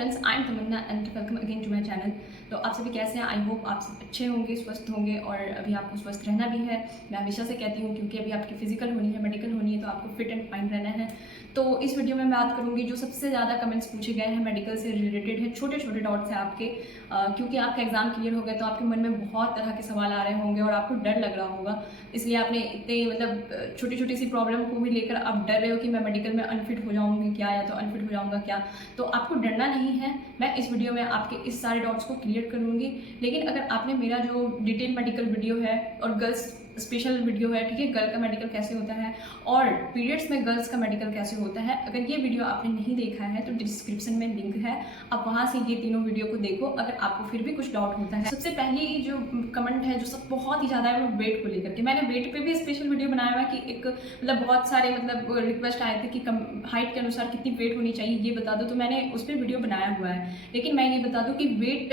Friends, I am Tamanna and welcome again to my channel. तो आप सभी कैसे हैं? आई होप आप सब अच्छे होंगे, स्वस्थ होंगे और अभी आपको स्वस्थ रहना भी है। मैं हमेशा से कहती हूँ क्योंकि अभी आपकी फिजिकल होनी है, मेडिकल होनी है, तो आपको फिट एंड फाइन रहना है। तो इस वीडियो में मैं बात करूँगी जो सबसे ज़्यादा कमेंट्स पूछे गए हैं मेडिकल से रिलेटेड है, छोटे छोटे डॉट्स हैं आपके, क्योंकि आपका एग्जाम क्लियर हो गया तो आपके मन में बहुत तरह के सवाल आ रहे होंगे और आपको डर लग रहा होगा। इसलिए आपने इतने मतलब छोटी छोटी सी प्रॉब्लम को भी लेकर आप डर रहे हो कि मैं मेडिकल में अनफिट हो जाऊँगी क्या, या तो अनफिट हो जाऊँगा क्या। तो आपको डरना नहीं है। मैं इस वीडियो में आपके इस सारे डाउट्स को क्लियर करूँगी। लेकिन अगर आपने मेरा जो डिटेल मेडिकल वीडियो है और गर्ल्स स्पेशल वीडियो है, ठीक है, गर्ल का मेडिकल कैसे होता है और पीरियड्स में गर्ल्स का मेडिकल कैसे होता है, अगर ये वीडियो आपने नहीं देखा है तो डिस्क्रिप्शन में लिंक है, आप वहाँ से ये तीनों वीडियो को देखो अगर आपको फिर भी कुछ डाउट होता है। सबसे पहली जो कमेंट है जो सब बहुत ही ज़्यादा है वो वेट को लेकर के। मैंने वेट पे भी स्पेशल वीडियो बनाया हुआ कि एक मतलब बहुत सारे मतलब रिक्वेस्ट आए थे कि कम हाइट के अनुसार कितनी वेट होनी चाहिए ये बता दो, तो मैंने उस पर वीडियो बनाया हुआ है। लेकिन मैं ये बता दूँ कि वेट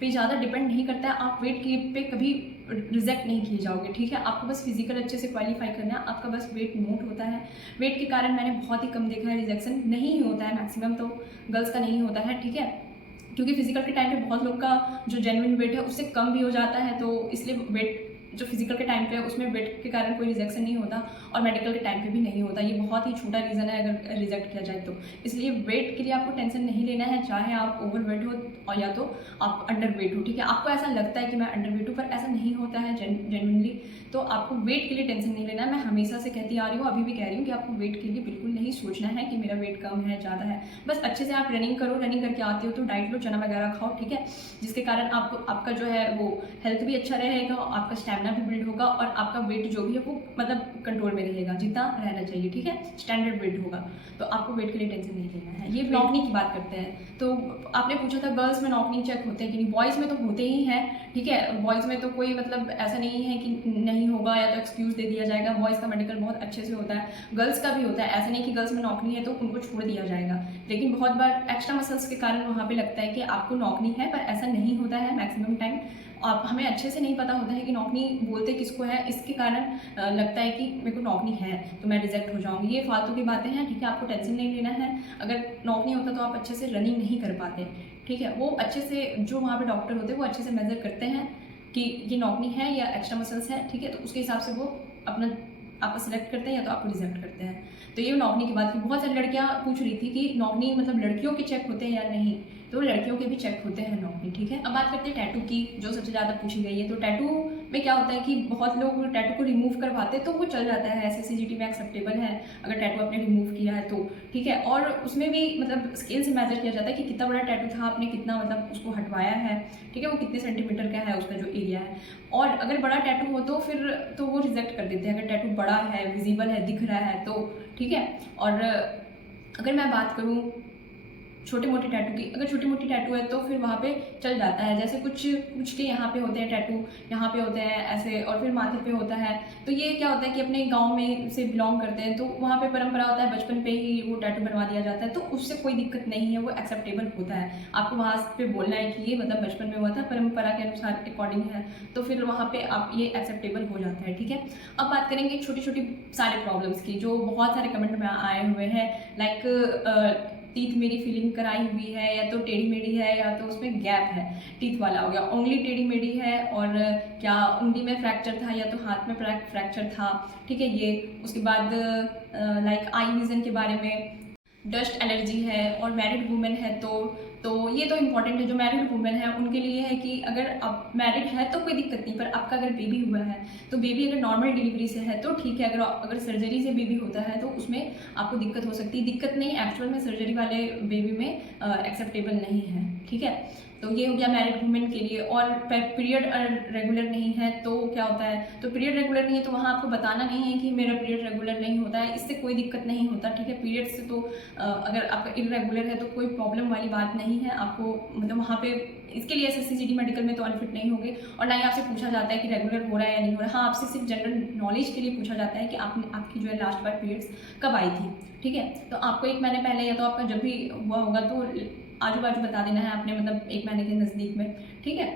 पे ज़्यादा डिपेंड नहीं करता है, आप वेट के पे कभी रिजेक्ट नहीं किए जाओगे, ठीक है। आपको बस फिजिकल अच्छे से क्वालिफाई करना है, आपका बस वेट नोट होता है। वेट के कारण मैंने बहुत ही कम देखा है रिजेक्शन, नहीं होता है, मैक्सिमम तो गर्ल्स का नहीं होता है, ठीक है, क्योंकि फिजिकल के टाइम पे बहुत लोग का जो जेन्युइन वेट है उससे कम भी हो जाता है, तो इसलिए वेट जो फिजिकल के टाइम पे है उसमें वेट के कारण कोई रिजेक्शन नहीं होता और मेडिकल के टाइम पे भी नहीं होता। ये बहुत ही छोटा रीज़न है अगर रिजेक्ट किया जाए तो। इसलिए वेट के लिए आपको टेंशन नहीं लेना है, चाहे आप ओवर वेट हो और या तो आप अंडर वेट हो, ठीक है। आपको ऐसा लगता है कि मैं अंडर वेट हूँ पर ऐसा नहीं होता है जेन्युइनली। तो आपको वेट के लिए टेंशन नहीं लेना है। मैं हमेशा से कहती आ रही हूँ, अभी भी कह रही हूँ कि आपको वेट के लिए बिल्कुल नहीं सोचना है कि मेरा वेट कम है ज़्यादा है। बस अच्छे से आप रनिंग करो, रनिंग करके आते हो तो डाइट लो, चना वगैरह खाओ, ठीक है, जिसके कारण आपका जो है वो हेल्थ भी अच्छा रहेगा, आपका स्टैमिना भी बिल्ड होगा और आपका वेट जो भी है वो मतलब कंट्रोल में रहेगा जितना रहना चाहिए, ठीक है, स्टैंडर्ड वेट होगा। तो आपको वेट के लिए टेंशन नहीं लेना है। ये नॉकनी की बात करते हैं। तो आपने पूछा था गर्ल्स में नॉकनी चेक होते हैं कि नहीं, बॉयज़ में तो होते ही हैं, ठीक है। बॉयज़ में तो कोई मतलब ऐसा नहीं है कि नहीं होगा या तो एक्सक्यूज़ दे दिया जाएगा। बॉयज़ का मेडिकल बहुत अच्छे से होता है, गर्ल्स का भी होता है। ऐसा नहीं कि गर्ल्स में नॉकनी है तो उनको छोड़ दिया जाएगा, लेकिन बहुत बार एक्स्ट्रा मसल्स के कारण वहाँ पे लगता है कि आपको नॉकनी है, पर ऐसा नहीं होता है मैक्सिमम टाइम। आप हमें अच्छे से नहीं पता होता है कि नॉकनी बोलते किसको है, इसके कारण लगता है कि मेरे को नॉकनी है तो मैं रिजेक्ट हो जाऊँगी। ये फालतू की बातें हैं, ठीक है, आपको टेंशन नहीं लेना है। अगर नॉकनी होता तो आप अच्छे से रनिंग नहीं कर पाते, ठीक है। वो अच्छे से जो वहाँ पे डॉक्टर होते हैं वो अच्छे से मेजर करते हैं कि ये नॉकनी है या एक्स्ट्रा मसल्स है, ठीक है, तो उसके हिसाब से वो अपना आपको सिलेक्ट करते हैं या तो आपको रिजेक्ट करते हैं। तो ये नॉकनी की बात की। बहुत सारी लड़कियां पूछ रही थी कि नॉकनी मतलब लड़कियों के चेक होते हैं या नहीं, तो लड़कियों के भी चेक होते हैं नॉकनी, ठीक है। अब बात करते हैं टैटू की जो सबसे ज़्यादा पूछी गई है। तो टैटू में क्या होता है कि बहुत लोग टैटू को रिमूव करवाते हैं तो वो चल जाता है, SSCGT में एक्सेप्टेबल है अगर टैटू आपने रिमूव किया है तो, ठीक है। और उसमें भी मतलब स्केल से मेजर किया जाता है कि कितना बड़ा टैटू था, आपने कितना मतलब उसको हटवाया है, ठीक है, वो कितने सेंटीमीटर का है उसका जो एरिया है। और अगर बड़ा टैटू हो तो फिर तो वो रिजेक्ट कर देते हैं अगर टैटू बड़ा है, विजिबल है, दिख रहा है तो, ठीक है। और अगर मैं बात करूँ छोटे मोटे टैटू की, अगर छोटी मोटी टैटू है तो फिर वहाँ पे चल जाता है। जैसे कुछ कुछ के यहाँ पे होते हैं टैटू, यहाँ पे होते हैं ऐसे, और फिर माथे पे होता है। तो ये क्या होता है कि अपने गांव में से बिलोंग करते हैं तो वहाँ पे परंपरा होता है, बचपन पे ही वो टैटू बनवा दिया जाता है, तो उससे कोई दिक्कत नहीं है, वो एक्सेप्टेबल होता है। आपको वहाँ पे बोलना है कि ये मतलब बचपन में हुआ था, परंपरा के अनुसार अकॉर्डिंग है, तो फिर वहाँ पे आप ये एक्सेप्टेबल हो जाता है, ठीक है। अब बात करेंगे छोटी छोटी सारी प्रॉब्लम्स की जो बहुत सारे कमेंट में आए हुए हैं, लाइक टीथ मेरी फिलिंग कराई हुई है या तो टेढ़ी मेढ़ी है या तो उसमें गैप है, टीथ वाला हो गया, उंगली टेढ़ी मेढ़ी है और क्या उंगली में फ्रैक्चर था या तो हाथ में फ्रैक्चर था, ठीक है। ये उसके बाद लाइक आई विजन के बारे में, डस्ट एलर्जी है और मैरिड वुमेन है तो ये तो इम्पॉर्टेंट है। जो मैरिड वुमेन है उनके लिए है कि अगर आप मैरिड है तो कोई दिक्कत नहीं, पर आपका अगर बेबी हुआ है तो बेबी अगर नॉर्मल डिलीवरी से है तो ठीक है, अगर सर्जरी से बेबी होता है तो उसमें आपको दिक्कत हो सकती है। दिक्कत नहीं, एक्चुअल में सर्जरी वाले बेबी में एक्सेप्टेबल नहीं है, ठीक है। तो ये हो गया मैरिड वुमेन के लिए। और पीरियड रेगुलर नहीं है तो क्या होता है, तो पीरियड रेगुलर नहीं है तो वहाँ आपको बताना नहीं है कि मेरा पीरियड रेगुलर नहीं होता है, इससे कोई दिक्कत नहीं होता, ठीक है। पीरियड से तो अगर आपका इरेगुलर है तो कोई प्रॉब्लम वाली बात नहीं है आपको, मतलब वहाँ पे इसके लिए SSCGT मेडिकल में तो अनफिट नहीं होगे। और ना ही आपसे पूछा जाता है कि रेगुलर हो रहा है या नहीं हो रहा है। हाँ, आपसे सिर्फ जनरल नॉलेज के लिए पूछा जाता है कि आपकी जो है लास्ट बार पीरियड्स कब आई थी, ठीक है। तो आपको 1 महीने पहले या तो आपका जब भी हुआ होगा तो आजू बाजू बता देना है आपने, मतलब 1 महीने के नज़दीक में, ठीक है।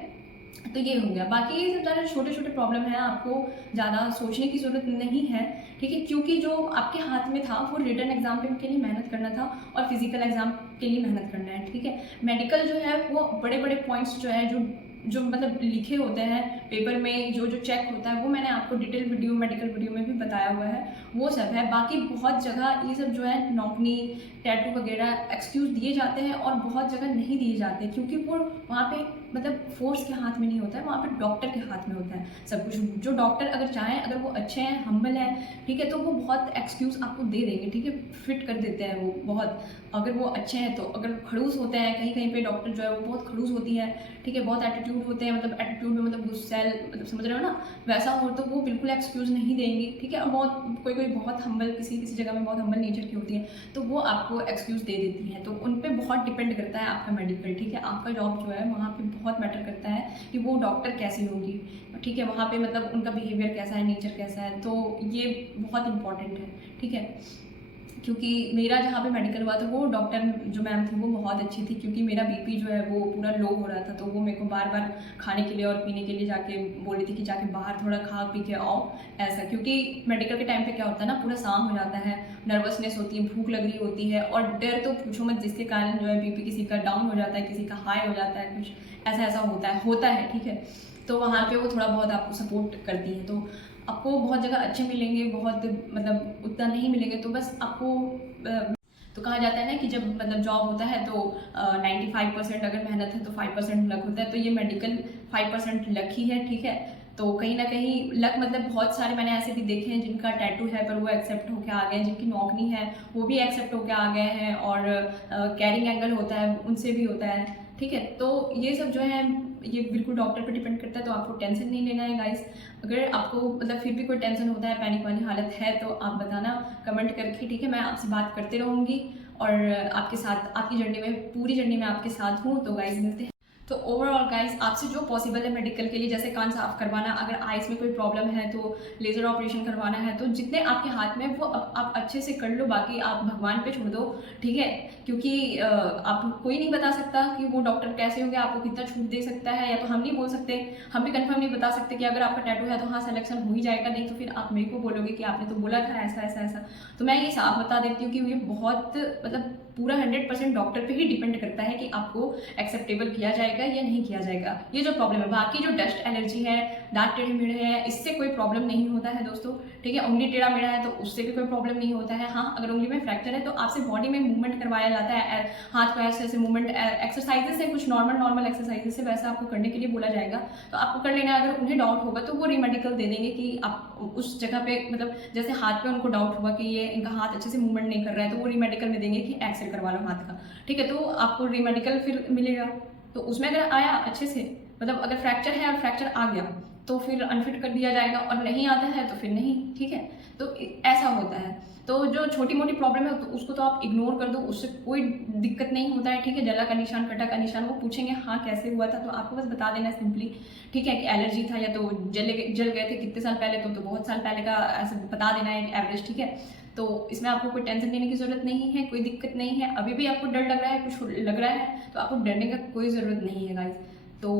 तो ये हो गया। बाकी ये सब ज़्यादा छोटे छोटे प्रॉब्लम है, आपको ज़्यादा सोचने की ज़रूरत नहीं है, ठीक है, क्योंकि जो आपके हाथ में था वो रिटन एग्जाम के लिए मेहनत करना था और फिजिकल एग्जाम के लिए मेहनत करना है, ठीक है। मेडिकल जो है वो बड़े बड़े पॉइंट्स जो है, जो जो मतलब लिखे होते हैं पेपर में, जो जो चेक होता है वो मैंने आपको डिटेल वीडियो, मेडिकल वीडियो में भी बताया हुआ है, वो सब है। बाकी बहुत जगह ये सब जो है नौकरी, टैटू वगैरह एक्सक्यूज़ दिए जाते हैं और बहुत जगह नहीं दिए जाते, क्योंकि वो वहाँ पे मतलब फोर्स के हाथ में नहीं होता है, वहाँ पे डॉक्टर के हाथ में होता है सब कुछ। जो डॉक्टर अगर चाहें, अगर वो अच्छे हैं, हम्बल हैं, ठीक है, तो वो बहुत एक्सक्यूज़ आपको दे देंगे, ठीक है, फिट कर देते हैं वो बहुत। अगर वो अच्छे हैं तो, अगर खड़ूस होते हैं कहीं कहीं पे डॉक्टर जो है वो बहुत खड़ूस होती है, ठीक है, बहुत एटीट्यूड होते हैं, मतलब एटीट्यूड में मतलब गुस्सैल, मतलब समझ रहे हो ना, वैसा हो तो वो बिल्कुल एक्सक्यूज़ नहीं देंगी, ठीक है। और बहुत कोई कोई बहुत हम्बल, किसी किसी जगह में बहुत हम्बल नेचर की होती है, तो वो आपको एक्सक्यूज़ दे देती है। तो उन पर बहुत डिपेंड करता है आपका मेडिकल, ठीक है, आपका जॉब जो है वहाँ पे बहुत मैटर करता है कि वो डॉक्टर कैसी होगी, ठीक है, वहाँ पे मतलब उनका बिहेवियर कैसा है, नेचर कैसा है, तो ये बहुत इंपॉर्टेंट है, ठीक है। क्योंकि मेरा जहाँ पे मेडिकल हुआ था वो डॉक्टर जो मैम थी वो बहुत अच्छी थी, क्योंकि मेरा बीपी जो है वो पूरा लो हो रहा था, तो वो मेरे को बार बार खाने के लिए और पीने के लिए जाके बोल रही थी कि जाके बाहर थोड़ा खा पी के आओ, ऐसा। क्योंकि मेडिकल के टाइम पे क्या होता है ना, पूरा शाम हो जाता है, नर्वसनेस होती है, भूख लग रही होती है, और डर तो पूछो मत, जिसके कारण जो है बीपी किसी का डाउन हो जाता है, किसी का हाई हो जाता है, कुछ ऐसा ऐसा होता है, ठीक है। तो वहाँ पे वो थोड़ा बहुत आपको सपोर्ट करती है। तो आपको बहुत जगह अच्छे मिलेंगे, बहुत मतलब उतना नहीं मिलेंगे, तो बस आपको तो कहा जाता है ना कि जब मतलब जॉब होता है तो 95% अगर मेहनत है तो 5% लक होता है, तो ये मेडिकल 5% लक ही है, ठीक है। तो कहीं ना कहीं लक मतलब बहुत सारे मैंने ऐसे भी देखे हैं जिनका टैटू है पर वो एक्सेप्ट होके आ गए हैं, जिनकी नौकरी है वो भी एक्सेप्ट होके आ गए हैं, और कैरिंग एंगल होता है उनसे भी होता है, ठीक है। तो ये सब जो है ये बिल्कुल डॉक्टर पर डिपेंड करता है, तो आपको टेंशन नहीं लेना है गाइस। अगर आपको मतलब फिर भी कोई टेंशन होता है, पैनिक वाली हालत है, तो आप बताना कमेंट करके, ठीक है। मैं आपसे बात करते रहूँगी और आपके साथ आपकी जर्नी में, पूरी जर्नी में आपके साथ हूँ। तो गाइस मिलते हैं। तो ओवरऑल गाइस आपसे जो पॉसिबल है मेडिकल के लिए, जैसे कान साफ करवाना, अगर आइज़ में कोई प्रॉब्लम है तो लेज़र ऑपरेशन करवाना है, तो जितने आपके हाथ में वो आप अच्छे से कर लो, बाकी आप भगवान पे छोड़ दो, ठीक है। क्योंकि आप कोई नहीं बता सकता कि वो डॉक्टर कैसे होंगे, आपको कितना छूट दे सकता है, या तो हम नहीं बोल सकते, हम भी कंफर्म नहीं बता सकते कि अगर आपका टैटू है तो हाँ सिलेक्शन हो ही जाएगा, नहीं तो फिर आप मेरे को बोलोगे कि आपने तो बोला था ऐसा ऐसा ऐसा। तो मैं ये साफ बता देती हूँ कि ये बहुत मतलब पूरा 100% डॉक्टर पे ही डिपेंड करता है कि आपको एक्सेप्टेबल किया जाएगा या नहीं किया जाएगा, ये जो प्रॉब्लम है। बाकी जो डस्ट एलर्जी है, दांत टेढ़े मेढ़े हैं, इससे कोई प्रॉब्लम नहीं होता है दोस्तों, ठीक है। उंगली टेढ़ा मेढ़ा है तो उससे भी कोई प्रॉब्लम नहीं होता है। हाँ, अगर उंगली में फ्रैक्चर है तो आपसे बॉडी में मूवमेंट करवाया जाता है, हाथ को ऐसे ऐसे मूवमेंट, एक्सरसाइजेस है, कुछ नॉर्मल एक्सरसाइजेस है, वैसा आपको करने के लिए बोला जाएगा, तो आपको कर लेना है। अगर उन्हें डाउट होगा तो वो रीमेडिकल दे देंगे कि आप उस जगह पे, मतलब जैसे हाथ पे उनको डाउट हुआ कि ये इनका हाथ अच्छे से मूवमेंट नहीं कर रहा है, तो वो रीमेडिकल में देंगे कि एक्सरे करवा लो हाथ का, ठीक है। तो आपको रीमेडिकल फिर मिलेगा, तो उसमें अगर आया अच्छे से, मतलब अगर फ्रैक्चर है और फ्रैक्चर आ गया तो फिर अनफिट कर दिया जाएगा, और नहीं आता है तो फिर नहीं, ठीक है। तो ऐसा होता है। तो जो छोटी मोटी प्रॉब्लम है तो उसको तो आप इग्नोर कर दो, उससे कोई दिक्कत नहीं होता है, ठीक है। जला का निशान, कटा का निशान, वो पूछेंगे हाँ कैसे हुआ था, तो आपको बस बता देना सिंपली, ठीक है, कि एलर्जी था या तो जल गए थे कितने साल पहले, तो बहुत साल पहले का ऐसे बता देना है एवरेज, ठीक है। तो इसमें आपको कोई टेंशन लेने की ज़रूरत नहीं है, कोई दिक्कत नहीं है। अभी भी आपको डर लग रहा है, कुछ लग रहा है, तो आपको डरने का कोई ज़रूरत नहीं है गाइस। तो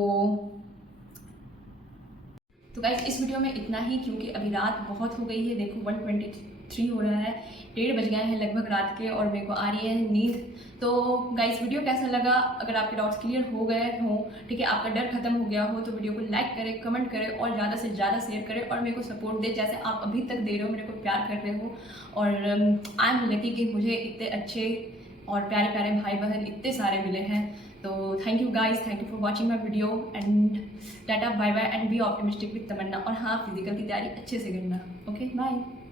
गाइस इस वीडियो में इतना ही, क्योंकि अभी रात बहुत हो गई है, देखो 1:23 हो रहा है, 1:30 बज गए हैं लगभग रात के, और मेरे को आ रही है नींद। तो गाइस वीडियो कैसा लगा, अगर आपके डाउट्स क्लियर हो गए हों, ठीक है, आपका डर खत्म हो गया हो, तो वीडियो को लाइक करें, कमेंट करें और ज़्यादा से ज़्यादा शेयर करें, और मेरे को सपोर्ट दे जैसे आप अभी तक दे रहे हो, मेरे को प्यार कर रहे हो। और आई एम लकी कि मुझे इतने अच्छे और प्यारे प्यारे भाई बहन इतने सारे मिले हैं। तो thank you guys, thank you for watching my video, and tata bye bye, and be optimistic with Tamanna. और हाँ, फिजिकल की तैयारी अच्छे से करना। Okay bye.